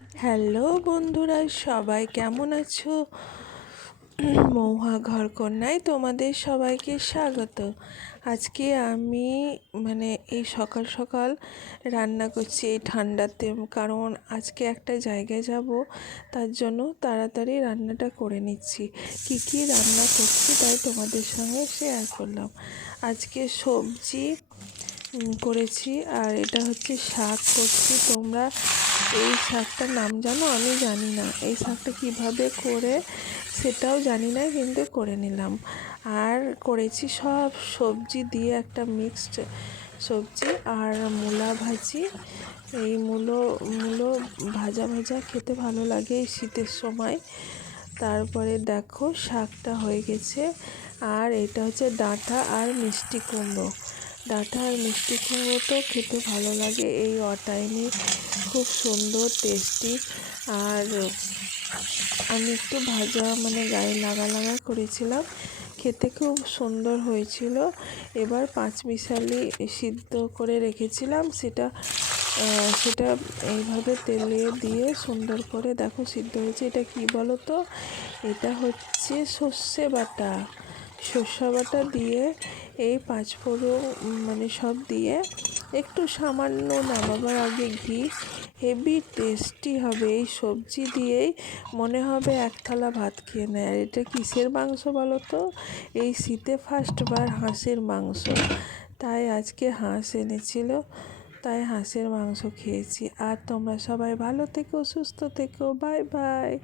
Hello বন্ধুরা, সবাই কেমন আছো? মৌহা ঘর কন্যায় তোমাদের সবাইকে স্বাগত। আজকে আমি মানে এই সকাল সকাল রান্না করছি এই ঠান্ডাতে, কারণ আজকে একটা জায়গায় যাব, তার জন্য তাড়াতাড়ি রান্নাটা করে নিচ্ছি। কি কি রান্না করছি তাই তোমাদের সঙ্গে শেয়ার করলাম। আজকে সবজি করেছি, আর এটা হচ্ছে শাক করছি। তোমরা এই শাকটার নাম জানো? আমি জানি না। এই শাকটা কীভাবে করে সেটাও জানি না, কিন্তু করে নিলাম। আর করেছি সব সবজি দিয়ে একটা মিক্সড সবজি আর মূলা ভাজি। এই মূলো মূলো ভাজা ভাজা খেতে ভালো লাগে এই শীতের সময়। তারপরে দেখো শাকটা হয়ে গেছে। আর এটা হচ্ছে ডাঁটা আর মিষ্টি কুমড়ো। ডাঁটা আর মিষ্টি কুমড়ো তো খেতে ভালো লাগে। এই অটাইনি খুব সুন্দর টেস্টি আর আমি একটু ভাজা মানে গায়ে লাগা লাগা করেছিলাম। খেতে খুব সুন্দর হয়েছিল। এবার পাঁচ মিশালি সিদ্ধ করে রেখেছিলাম। সেটা সেটা এইভাবে তেলে দিয়ে সুন্দর করে দেখো সিদ্ধ হয়েছে। এটা কি বলো তো এটা হচ্ছে সর্ষে বাটা। সর্ষে বাটা দিয়ে এই পাঁচ ফোড়ন মানে সব দিয়ে একটু সামান্য নামাবার আগে ঘি। হেভি টেস্টি হবে। এই সবজি দিয়েই মনে হবে এক থালা ভাত খেয়ে নেয়। আর এটা কিসের মাংস বলো তো? এই শীতে ফার্স্টবার হাঁসের মাংস। তাই আজকে হাঁস এনেছিল, তাই হাঁসের মাংস খেয়েছি। আর তোমরা সবাই ভালো থেকো, সুস্থ থেকো। Bye bye